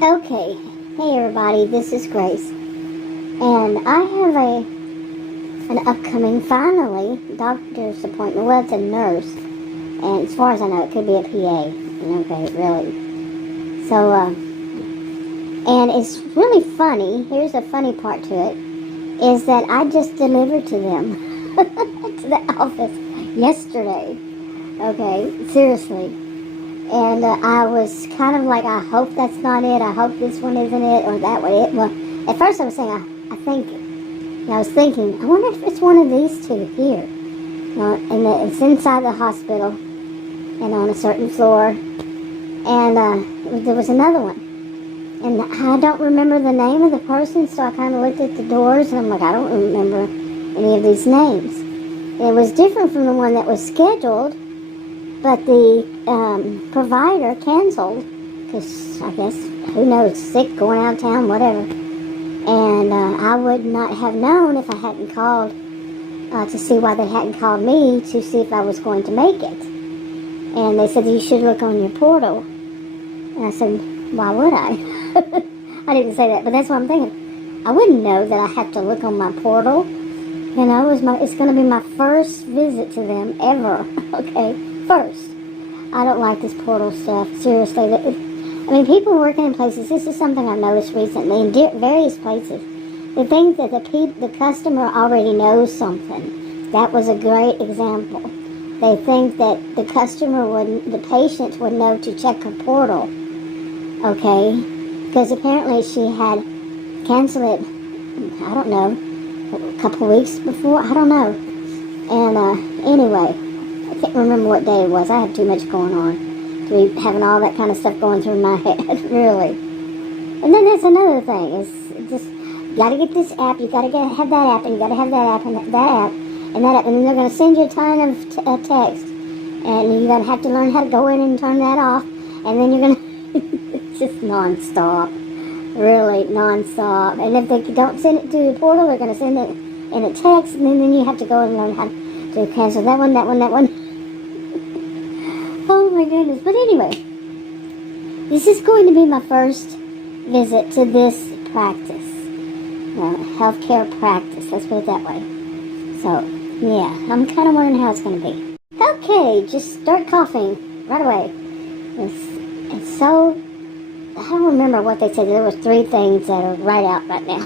Okay, hey everybody, this is Grace, and I have an upcoming, finally, doctor's appointment. Well, it's a nurse, and as far as I know, it could be a PA. Okay, really. So, and it's really funny. Here's the funny part to it, is that I just delivered to them, to the office yesterday. Okay, seriously. And I was kind of like, I hope that's not it. I hope this one isn't it, or that one. Well, at first I was saying, I think, I was thinking, I wonder if it's one of these two here. And it's inside the hospital, and on a certain floor. And there was another one. And I don't remember the name of the person, so I kind of looked at the doors, and I'm like, I don't remember any of these names. And it was different from the one that was scheduled. But the provider canceled because, I guess, who knows, sick, going out of town, whatever. And I would not have known if I hadn't called to see why they hadn't called me to see if I was going to make it. And they said, you should look on your portal. And I said, why would I? I didn't say that, but that's what I'm thinking. I wouldn't know that I have to look on my portal. You know, it's going to be my first visit to them ever, okay? First. I don't like this portal stuff, seriously. I mean, people working in places, this is something I've noticed recently in various places. They think that the customer already knows something. That was a great example. They think that the patient would know to check her portal, okay? Because apparently she had canceled it, I don't know, a couple of weeks before, I don't know. And anyway, I can't remember what day it was. I had too much going on to be having all that kind of stuff going through my head, really. And then that's another thing. It's just, you got to get this app, you got to have that app, and you got to have that app, and that app, and that app. And then they're going to send you a ton of text. And you're going to have to learn how to go in and turn that off. And then you're going to, it's just nonstop. Really, nonstop. And if they don't send it to the portal, they're going to send it in a text, and then you have to go and learn how to cancel that one, that one, that one. Oh my goodness. But anyway, this is going to be my first visit to this practice. Healthcare practice, let's put it that way. So, yeah, I'm kind of wondering how it's going to be. Okay, just start coughing right away. It's so, I don't remember what they said. There were 3 things that are right out right now.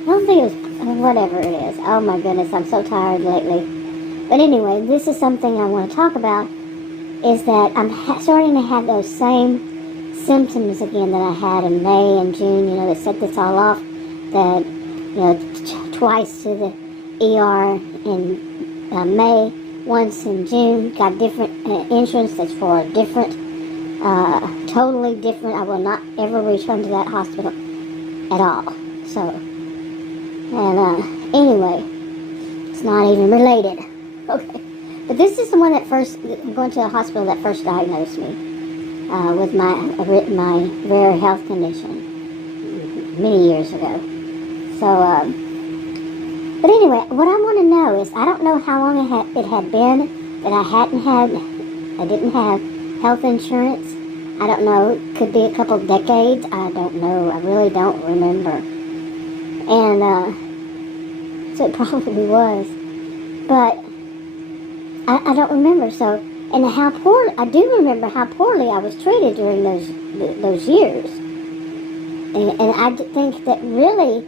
I don't think it was, whatever it is. Oh my goodness, I'm so tired lately. But anyway, this is something I want to talk about, is that I'm starting to have those same symptoms again that I had in May and June, you know, that set this all off, that, you know, twice to the ER in May, once in June, got different insurance that's for a different, totally different, I will not ever return to that hospital at all, so, and anyway, it's not even related. Okay, but this is the one that first, I'm going to the hospital that first diagnosed me with my rare health condition many years ago. So, but anyway, what I want to know is, I don't know how long it had been that I didn't have health insurance. I don't know, could be a couple decades. I don't know, I really don't remember. And so it probably was, but I don't remember, so, and I do remember how poorly I was treated during those years. And I think that really,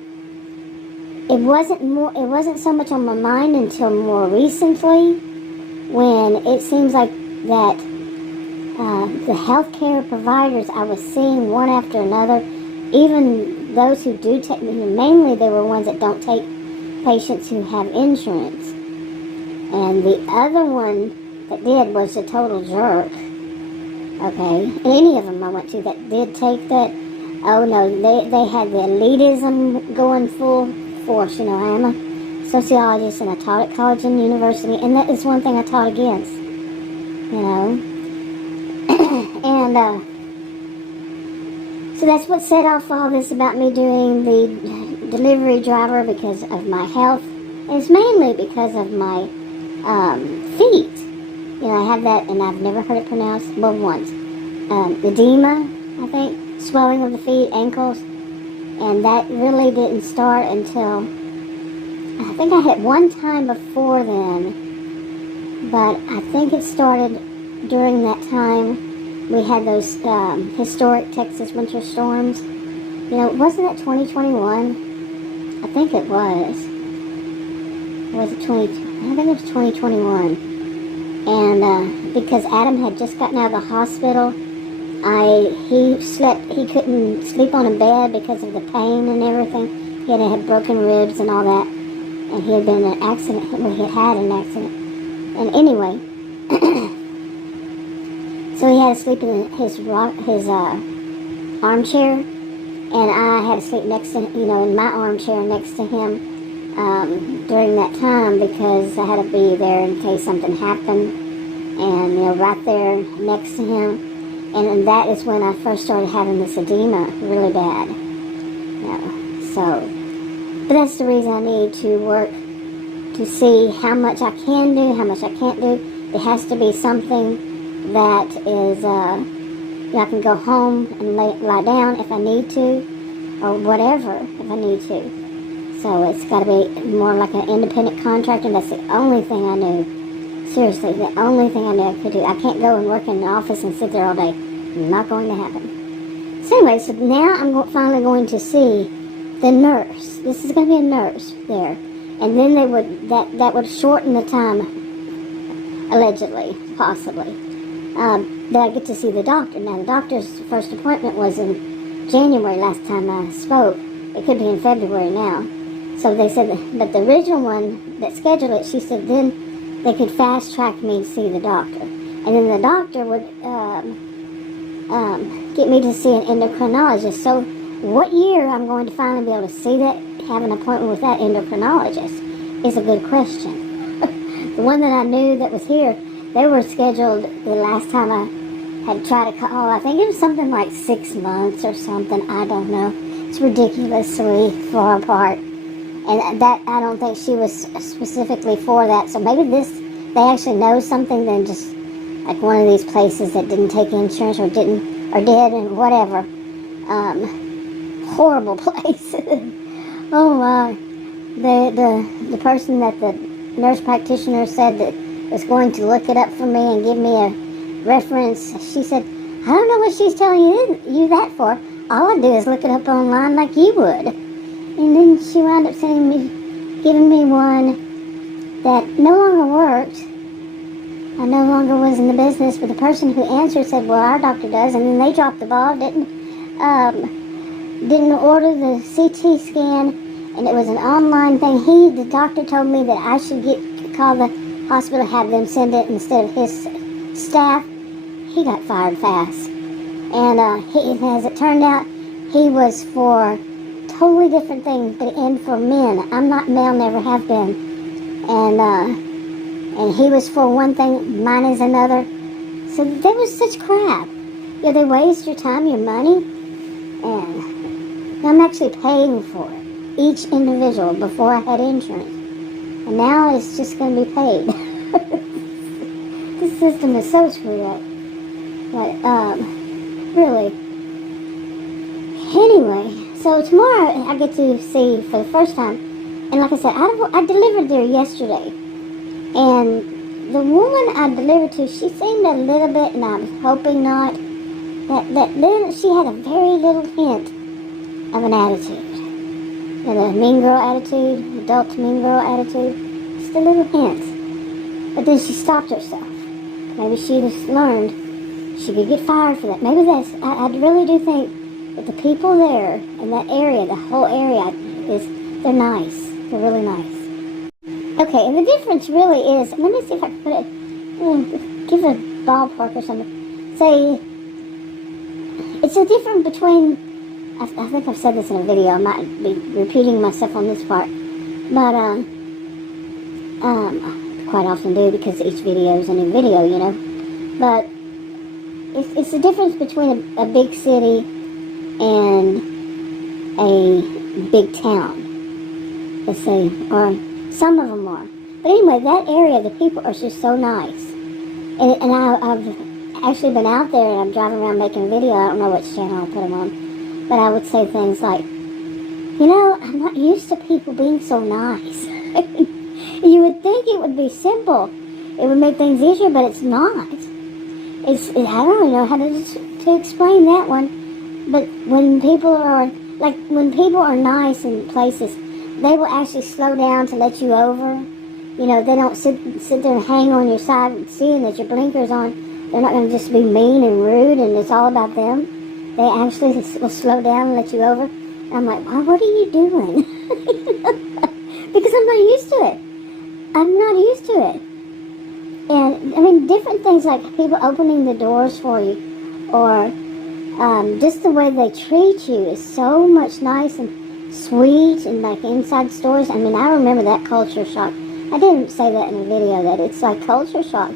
it wasn't so much on my mind until more recently, when it seems like that the healthcare providers I was seeing one after another, even those who do take, mainly they were ones that don't take patients who have insurance. And the other one that did was a total jerk. Okay, and any of them I went to that did take that, oh no, they had the elitism going full force. You know, I am a sociologist and I taught at college and university, and that is one thing I taught against. You know, and so that's what set off all this about me doing the delivery driver, because of my health. And it's mainly because of my feet. You know, I have that, and I've never heard it pronounced, well, once. Edema, swelling of the feet, ankles, and that really didn't start until, I think I had one time before then, but I think it started during that time we had those historic Texas winter storms. You know, wasn't it 2021? I think it was. Was it 20? I think it was 2021. And because Adam had just gotten out of the hospital, he couldn't sleep on a bed because of the pain and everything. He had broken ribs and all that, and he had been in an accident. Well, he had an accident, and anyway, so he had to sleep in his armchair, and I had to sleep next to, in my armchair next to him. During that time, because I had to be there in case something happened, and right there next to him, and that is when I first started having this edema really bad. But that's the reason I need to work to see how much I can do, how much I can't do. It has to be something that is, I can go home and lie down if I need to, or whatever if I need to. So it's got to be more like an independent contractor, and that's the only thing I knew. Seriously, the only thing I knew I could do. I can't go and work in an office and sit there all day. Not going to happen. So anyway, so now I'm finally going to see the nurse. This is going to be a nurse there. And then that would shorten the time, allegedly, possibly, that I get to see the doctor. Now, the doctor's first appointment was in January last time I spoke. It could be in February now. So they said, but the original one that scheduled it, she said then they could fast track me to see the doctor. And then the doctor would get me to see an endocrinologist. So what year I'm going to finally be able to see that, have an appointment with that endocrinologist, is a good question. The one that I knew that was here, they were scheduled the last time I had tried to call. I think it was something like 6 months or something. I don't know. It's ridiculously far apart. And that, I don't think she was specifically for that. So maybe they actually know something than just like one of these places that didn't take insurance or did and whatever. Horrible place. Oh my. The person that the nurse practitioner said that was going to look it up for me and give me a reference, she said, I don't know what she's telling you that for. All I do is look it up online like you would. And then she wound up giving me one that no longer worked. I no longer was in the business, but the person who answered said, well, our doctor does, and then they dropped the ball, didn't order the CT scan, and it was an online thing. The doctor told me that I should call the hospital, have them send it instead of his staff. He got fired fast. And as it turned out, he was for totally different thing, and for men. I'm not male, never have been. And he was for one thing, mine is another. So there was such crap. They waste your time, your money, and I'm actually paying for it, each individual, before I had insurance. And now it's just going to be paid. This system is so screwed up. But, really. Anyway. So tomorrow I get to see for the first time, and like I said, I delivered there yesterday, and the woman I delivered to, she seemed a little bit, and I was hoping not, she had a very little hint of an attitude, a mean girl attitude, adult mean girl attitude, just a little hint. But then she stopped herself. Maybe she just learned she could get fired for that. Maybe I really do think but the people there in that area, the whole area, they're nice. They're really nice. Okay, and the difference really is, let me see if I can put it, give a ballpark or something. Say, it's a difference between, I think I've said this in a video, I might be repeating myself on this part, but, quite often do because each video is a new video, but it's the difference between a big city and a big town, let's say, or some of them are. But anyway, that area, the people are just so nice. And I've actually been out there and I'm driving around making a video. I don't know which channel I put them on. But I would say things like, I'm not used to people being so nice. You would think it would be simple. It would make things easier, but it's not. I don't really know how to explain that one. But when people are nice in places, they will actually slow down to let you over. They don't sit there and hang on your side, seeing that your blinker's on. They're not going to just be mean and rude, and it's all about them. They actually will slow down and let you over. And I'm like, well, what are you doing? Because I'm not used to it. I'm not used to it. And, different things like people opening the doors for you, or just the way they treat you is so much nice and sweet, and like inside stores. I remember that culture shock. I didn't say that in the video, that it's like culture shock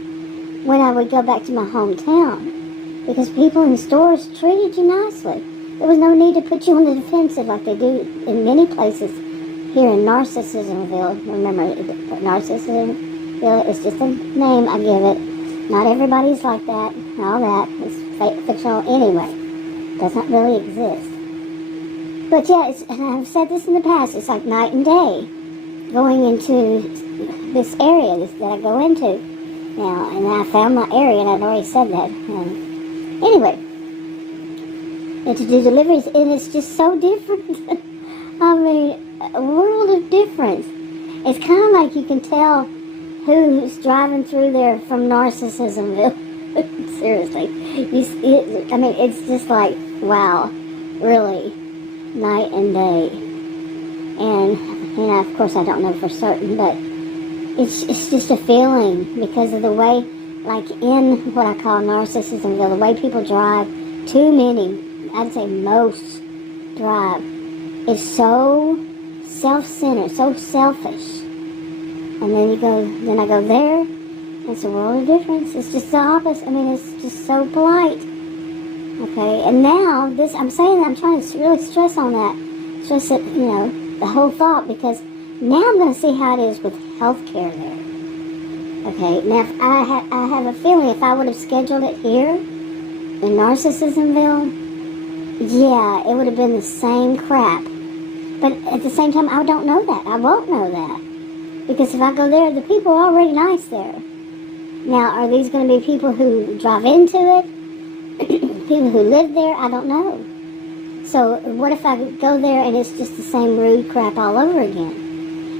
when I would go back to my hometown, because people in stores treated you nicely. There was no need to put you on the defensive like they do in many places here in Narcissismville. Remember, Narcissismville is just a name I give it. Not everybody's like that. All that is fictional anyway. Does not really exist. But yeah, and I've said this in the past, it's like night and day going into this area that I go into now. And I found my area, and I'd already said that. Anyway, and to do deliveries, and it's just so different. A world of difference. It's kind of like you can tell who's driving through there from Narcissismville. Seriously. It's just like, wow, really, night and day. And, of course I don't know for certain, but it's just a feeling because of the way, like in what I call Narcissismville, the way people drive, too many, I'd say most drive, is so self-centered, so selfish. And then I go there, it's a world of difference. It's just the opposite. It's just so polite. Okay, and now I'm saying that I'm trying to really stress on that. Stress it, the whole thought, because now I'm going to see how it is with healthcare there. Okay, now I have a feeling if I would have scheduled it here in Narcissismville, yeah, it would have been the same crap. But at the same time, I don't know that. I won't know that. Because if I go there, the people are already nice there. Now, are these going to be people who drive into it? People who live there? I don't know. So what if I go there and it's just the same rude crap all over again?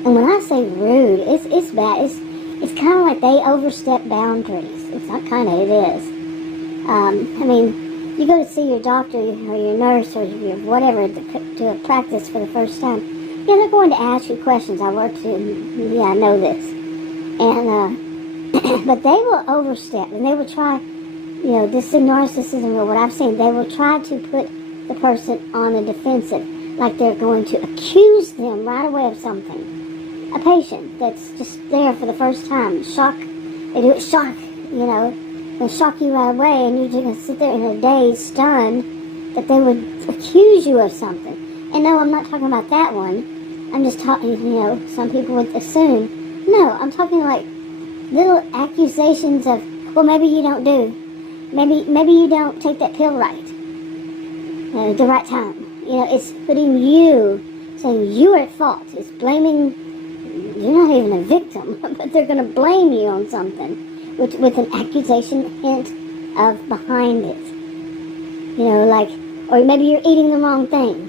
And when I say rude, it's bad. It's kind of like they overstep boundaries. It's not kind of, it is. You go to see your doctor or your nurse or your whatever to a practice for the first time. Yeah, they're going to ask you questions. I know this. And, but they will overstep and they will try, this is narcissism or what I've seen. They will try to put the person on the defensive, like they're going to accuse them right away of something. A patient that's just there for the first time, they do it shock, they shock you right away, and you're just going to sit there in a daze, stunned, that they would accuse you of something. And no, I'm not talking about that one. I'm just talking, some people would assume. No, I'm talking like little accusations of, well, maybe you don't maybe you don't take that pill right, at the right time. It's putting you, saying you are at fault. It's blaming, you're not even a victim, but they're going to blame you on something. With an accusation hint of behind it. Or maybe you're eating the wrong thing.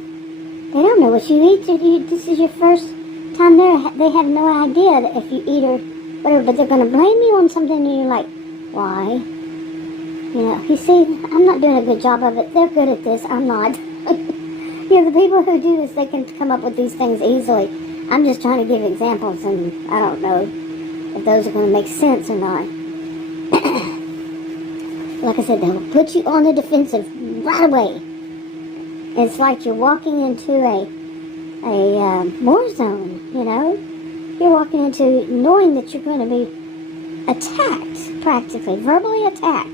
They don't know what you eat. This is your first time there. They have no idea that if you eat or whatever, but they're going to blame you on something, and you're like, why? You see, I'm not doing a good job of it. They're good at this. I'm not. The people who do this, they can come up with these things easily. I'm just trying to give examples, and I don't know if those are going to make sense or not. Like I said, they'll put you on the defensive right away. It's like you're walking into a war zone, You're walking into knowing that you're going to be attacked, practically, verbally attacked.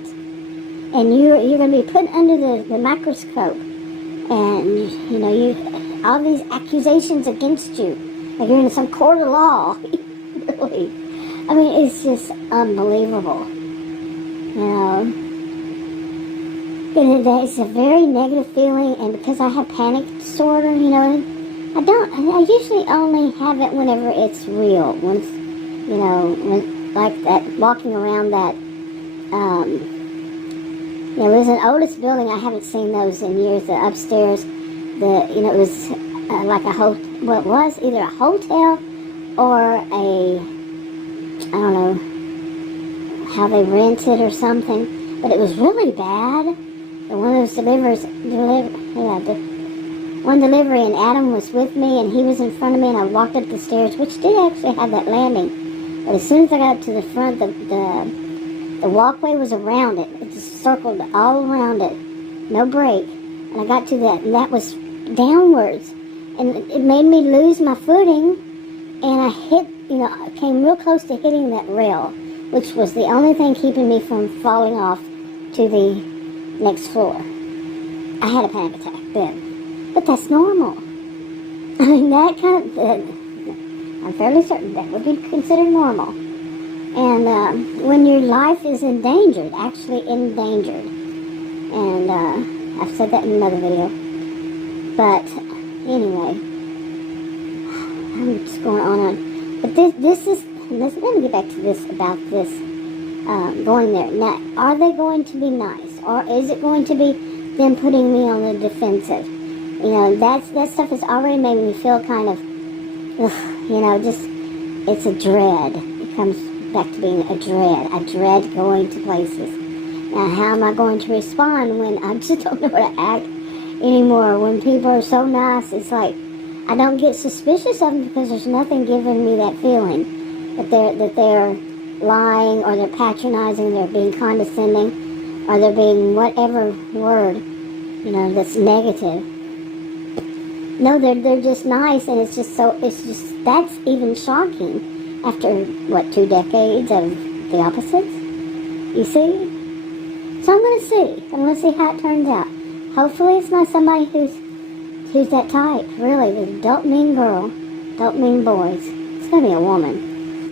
And you're going to be put under the microscope. And, all these accusations against you. Like you're in some court of law. Really. It's just unbelievable. It's a very negative feeling, and because I have panic disorder, I usually only have it whenever it's real. Once, when, like that, walking around that, it was an oldest building. I haven't seen those in years. The upstairs, it was like a well, it was either a hotel or I don't know how they rented or something, but it was really bad. And one of those one delivery, and Adam was with me, and he was in front of me, and I walked up the stairs, which did actually have that landing. But as soon as I got up to the front, the walkway was around it. It just circled all around it, no break. And I got to that, and that was downwards, and it made me lose my footing, and I came real close to hitting that rail, which was the only thing keeping me from falling off to the next floor. I had a panic attack then, but that's normal. I mean, I'm fairly certain that would be considered normal. And when your life is endangered, actually endangered, and I've said that in another video, but anyway, I'm just going on. But let me get back to this, about this, going there. Now, are they going to be nice, or is it going to be them putting me on the defensive? That stuff has already made me feel kind of, it's a dread. It comes back to being a dread. I dread going to places. Now, how am I going to respond when I just don't know how to act anymore? When people are so nice, it's like, I don't get suspicious of them because there's nothing giving me that feeling that they're lying, or they're patronizing, they're being condescending, or they're being whatever word, that's negative. No, they're just nice, and that's even shocking after, 2 decades of the opposites? You see? So I'm going to see how it turns out. Hopefully it's not somebody who's that type, really. Don't mean girl, don't mean boys. It's going to be a woman.